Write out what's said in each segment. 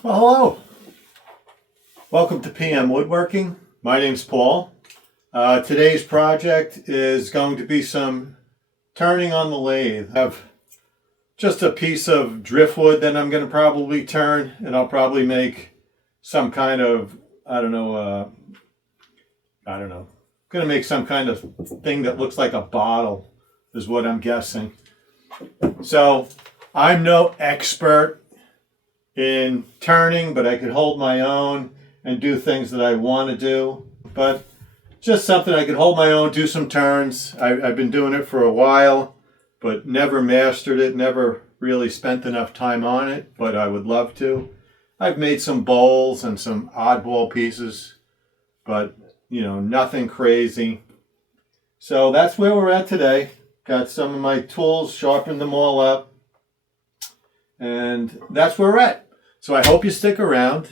Well, hello. Welcome to PM Woodworking. My name's Paul. Today's project is going to be some turning on the lathe. I have just a piece of driftwood that I'm going to probably turn, and I'll probably make some kind of, going to make some kind of thing that looks like a bottle is what I'm guessing. So I'm no expert in turning, but I could hold my own and do things that I want to do. But just something I could hold my own, do some turns. I've been doing it for a while, but never mastered it, never really spent enough time on it, but I would love to. I've made some bowls and some oddball pieces, but nothing crazy. So that's where we're at today. Got some of my tools, sharpened them all up, and that's where we're at. So I hope you stick around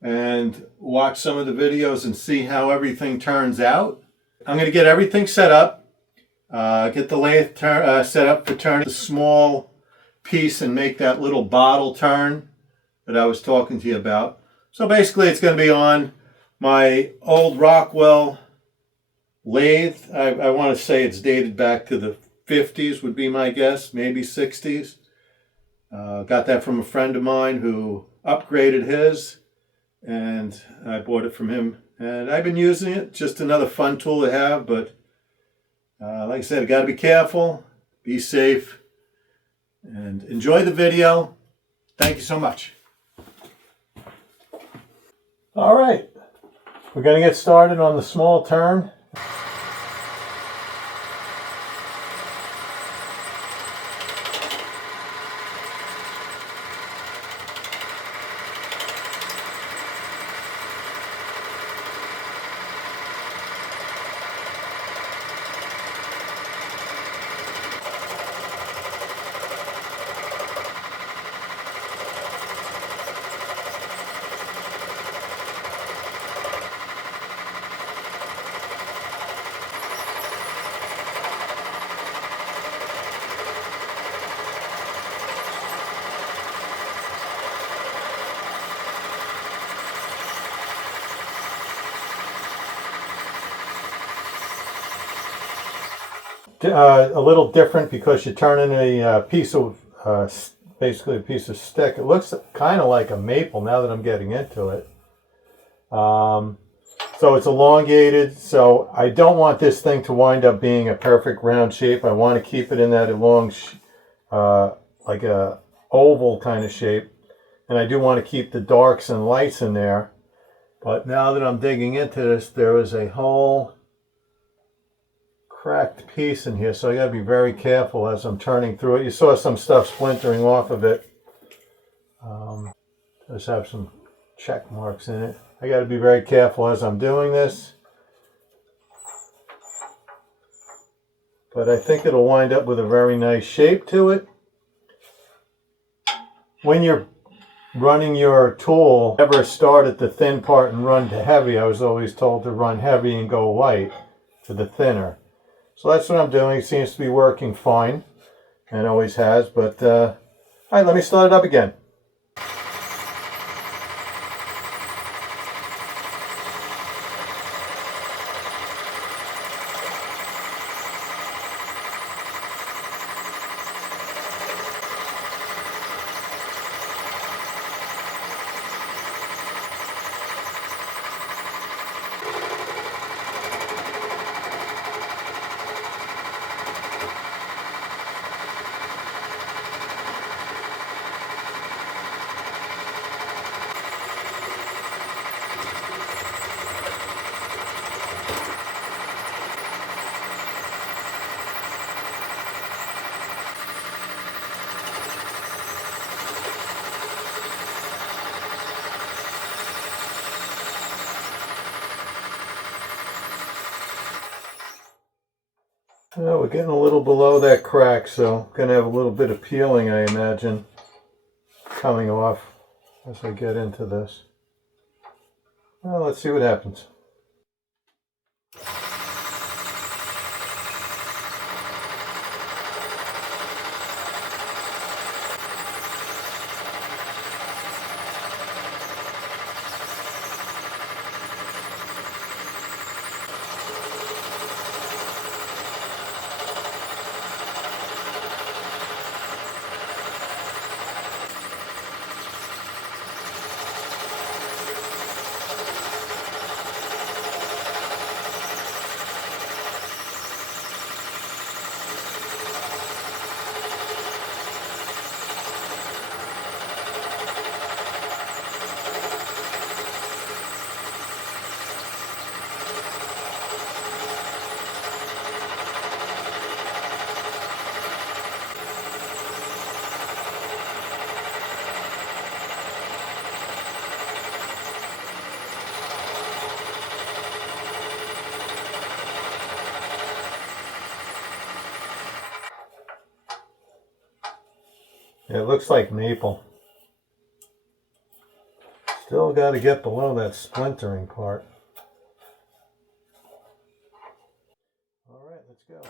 and watch some of the videos and see how everything turns out. I'm going to get everything set up, get the lathe set up to turn the small piece and make that little bottle turn that I was talking to you about. So basically it's going to be on my old Rockwell lathe. I want to say it's dated back to the 50s would be my guess, maybe 60s. Got that from a friend of mine who upgraded his, and I bought it from him. And I've been using it, just another fun tool to have, but like I said, I've got to be careful, be safe, and enjoy the video. Thank you so much. All right, we're going to get started on the small turn. A little different because you're turning a piece of, basically a piece of stick. It looks kind of like a maple now that I'm getting into it. So it's elongated, so I don't want this thing to wind up being a perfect round shape. I want to keep it in that long, like a oval kind of shape. And I do want to keep the darks and lights in there. But now that I'm digging into this, there is a whole cracked piece in here, so I got to be very careful as I'm turning through it. You saw some stuff splintering off of it. Does have some check marks in it. I got to be very careful as I'm doing this, but I think it'll wind up with a very nice shape to it. When you're running your tool, never start at the thin part and run to heavy. I was always told to run heavy and go light to the thinner. So that's what I'm doing. It seems to be working fine, and always has. But all right, let me start it up again. Well, we're getting a little below that crack, so going to have a little bit of peeling, I imagine, coming off as I get into this. Well, let's see what happens. It looks like maple. Still got to get below that splintering part. All right, let's go.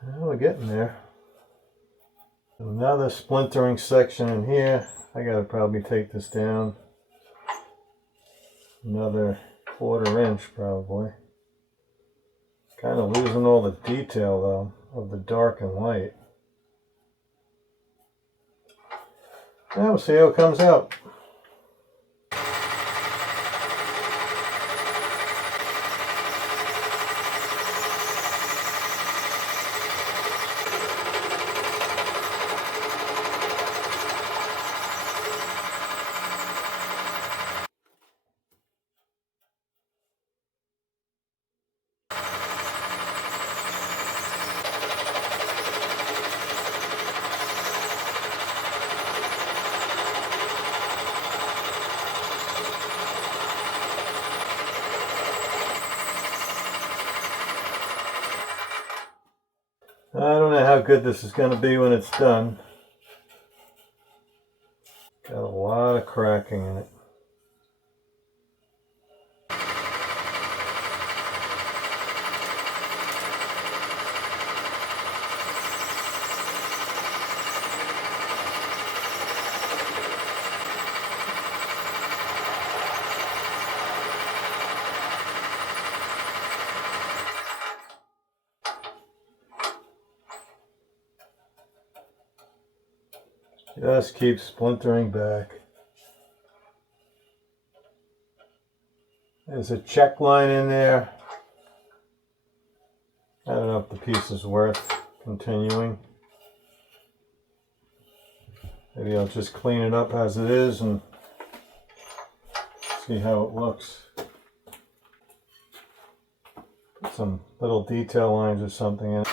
Well, we're getting there. Another splintering section in here. I gotta probably take this down another 1/4 inch probably. Kind of losing all the detail though of the dark and light. Now we'll see how it comes out. I don't know how good this is going to be when it's done. Got a lot of cracking in it. Just keep splintering back. There's a check line in there. I don't know if the piece is worth continuing. Maybe I'll just clean it up as it is and see how it looks. Put some little detail lines or something in it.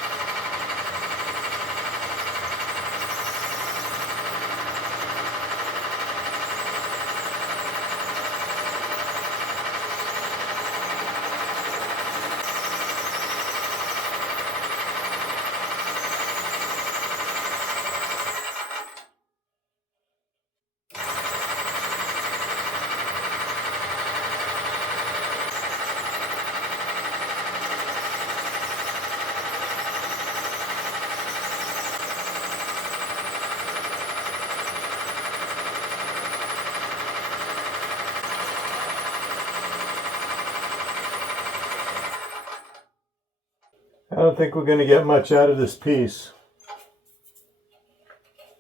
I don't think we're going to get much out of this piece.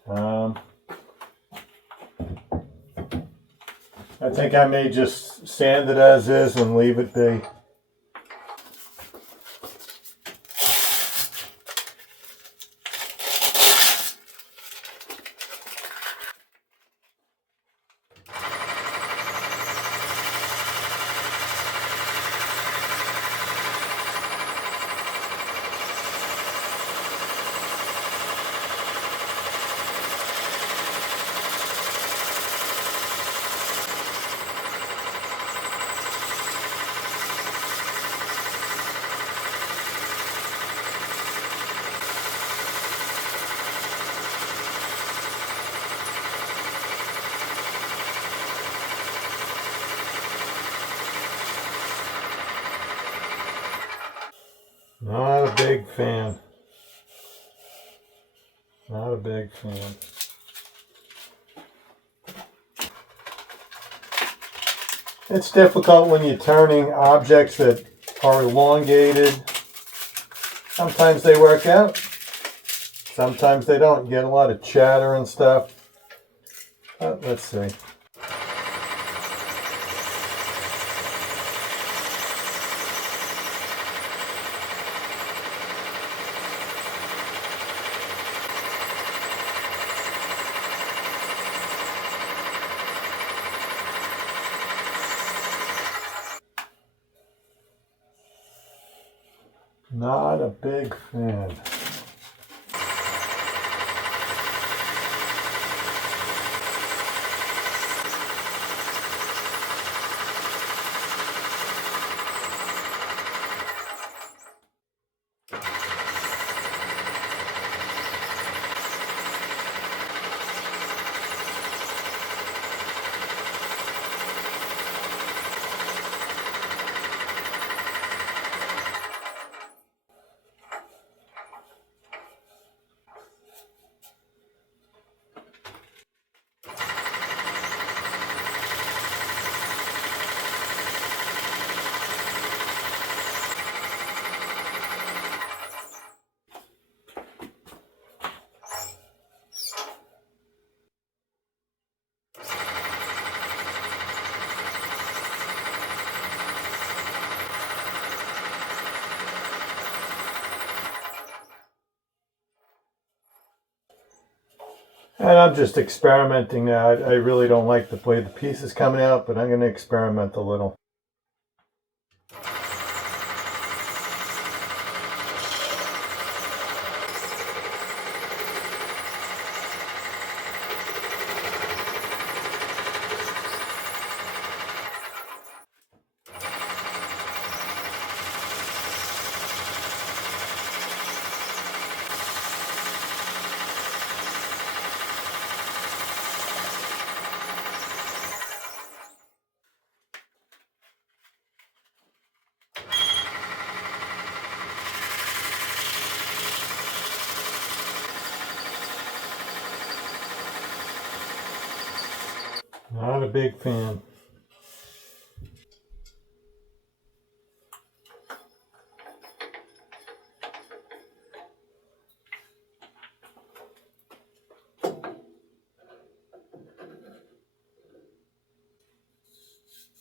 I think I may just sand it as is and leave it be. Not a big fan. Not a big fan. It's difficult when you're turning objects that are elongated Sometimes they work out, sometimes they don't. You get a lot of chatter and stuff. Let's see. Not a big fan. And I'm just experimenting now. I really don't like the way the piece is coming out, but I'm going to experiment a little. Not a big fan.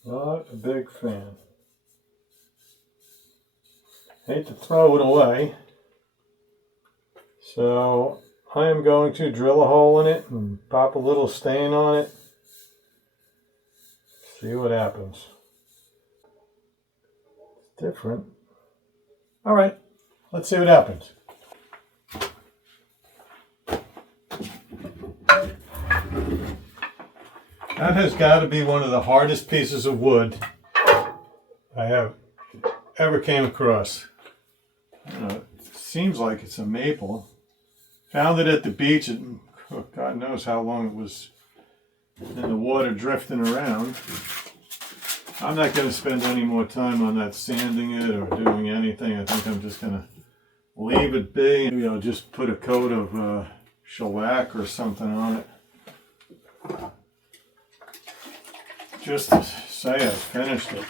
Not a big fan. Hate to throw it away. So I am going to drill a hole in it and pop a little stain on it. See what happens. It's different. All right, let's see what happens. That has got to be one of the hardest pieces of wood I have ever came across. It seems like it's a maple. Found it at the beach, and God knows how long it was in the water drifting around. I'm not going to spend any more time on that sanding it or doing anything. I think I'm just going to leave it be. Maybe I'll just put a coat of shellac or something on it. Just to say I finished it.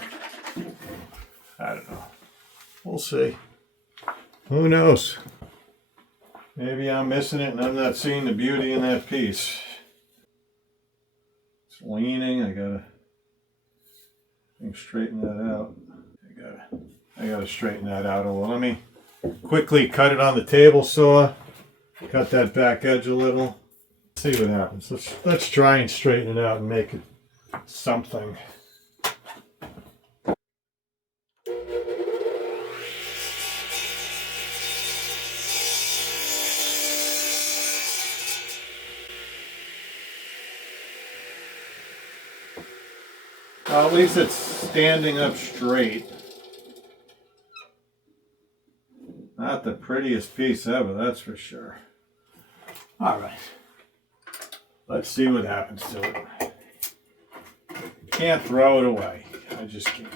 I don't know. We'll see. Who knows? Maybe I'm missing it and I'm not seeing the beauty in that piece. It's leaning. I gotta straighten that out. I gotta straighten that out a little. Let me quickly cut it on the table saw. Cut that back edge a little. See what happens. Let's try and straighten it out and make it something. Well, at least it's standing up straight. Not the prettiest piece ever, that's for sure. All right. Let's see what happens to it. Can't throw it away. I just can't.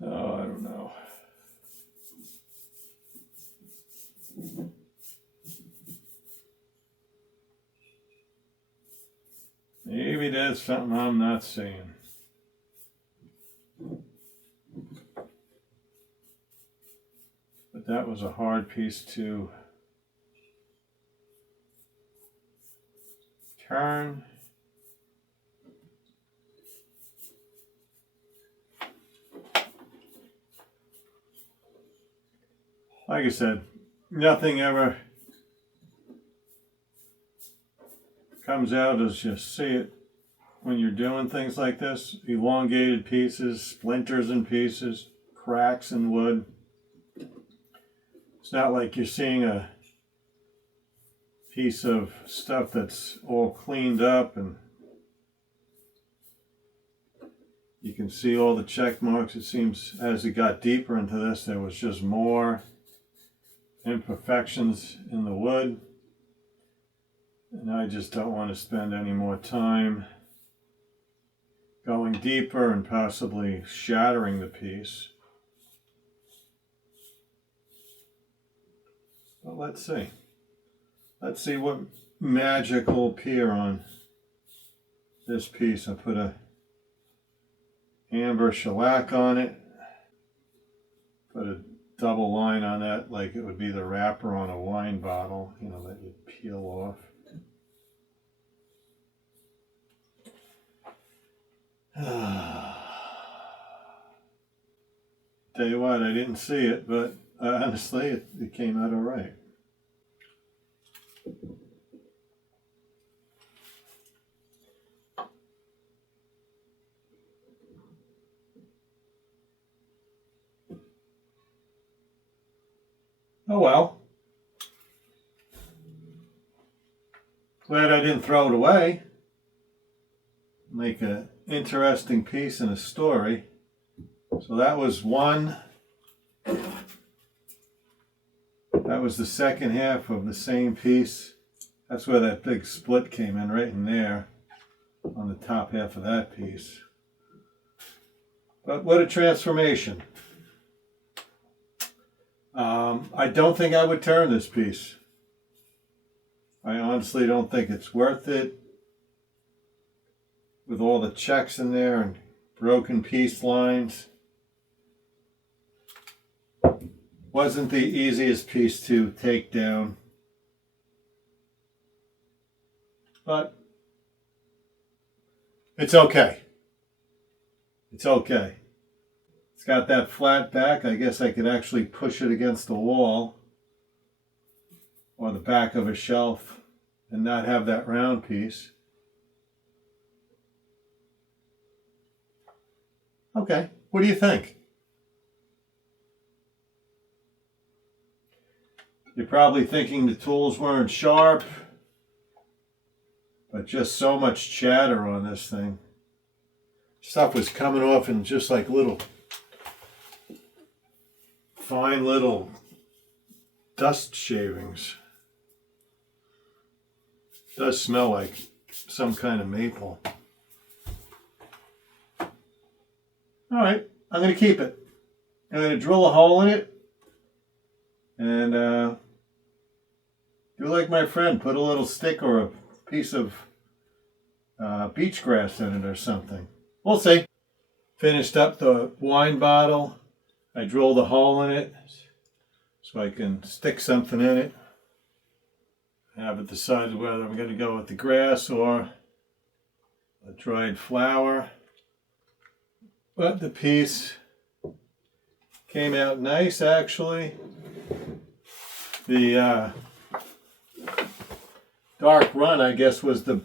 Oh, I don't know. Maybe there's something I'm not seeing. But that was a hard piece to turn. Like I said, nothing ever comes out as you see it when you're doing things like this. Elongated pieces, splinters in pieces, cracks in wood. It's not like you're seeing a piece of stuff that's all cleaned up and you can see all the check marks. It seems as it got deeper into this, there was just more imperfections in the wood. And I just don't want to spend any more time going deeper and possibly shattering the piece. But let's see. Let's see what magic will appear on this piece. I put a amber shellac on it. Put a double line on that like it would be the wrapper on a wine bottle, you know, that you peel off. Tell you what, I didn't see it, but honestly, it came out all right. Oh well. Glad I didn't throw it away. Make an interesting piece in a story. So that was one. That was the second half of the same piece. That's where that big split came in, right in there on the top half of that piece. But what a transformation. I don't think I would turn this piece. I honestly don't think it's worth it. With all the checks in there and broken piece lines. Wasn't the easiest piece to take down. But it's okay. It's okay. It's got that flat back. I guess I could actually push it against the wall or the back of a shelf and not have that round piece. Okay, what do you think? You're probably thinking the tools weren't sharp, but just so much chatter on this thing. Stuff was coming off in just like little, fine little dust shavings. It does smell like some kind of maple. All right, I'm going to keep it. I'm going to drill a hole in it and do like my friend, put a little stick or a piece of beach grass in it or something. We'll see. Finished up the wine bottle. I drilled a hole in it so I can stick something in it. I haven't decided whether I'm going to go with the grass or a dried flower. But the piece came out nice, actually. The dark run, I guess, was the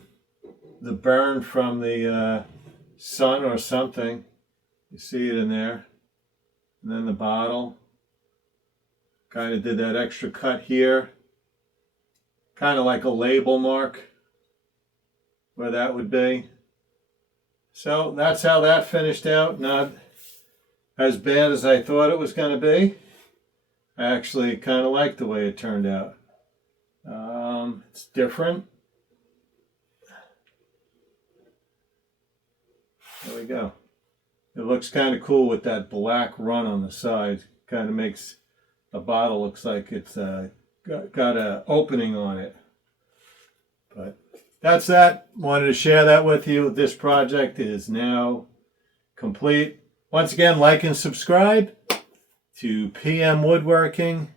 burn from the sun or something. You see it in there. And then the bottle. Kind of did that extra cut here. Kind of like a label mark where that would be. So that's how that finished out. Not as bad as I thought it was going to be. I actually kind of like the way it turned out. It's different. There we go. It looks kind of cool with that black run on the side. Kind of makes the bottle looks like it's got an opening on it. But that's that. Wanted to share that with you. This project is now complete. Once again, like and subscribe to PM Woodworking.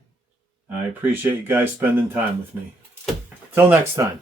I appreciate you guys spending time with me. Till next time.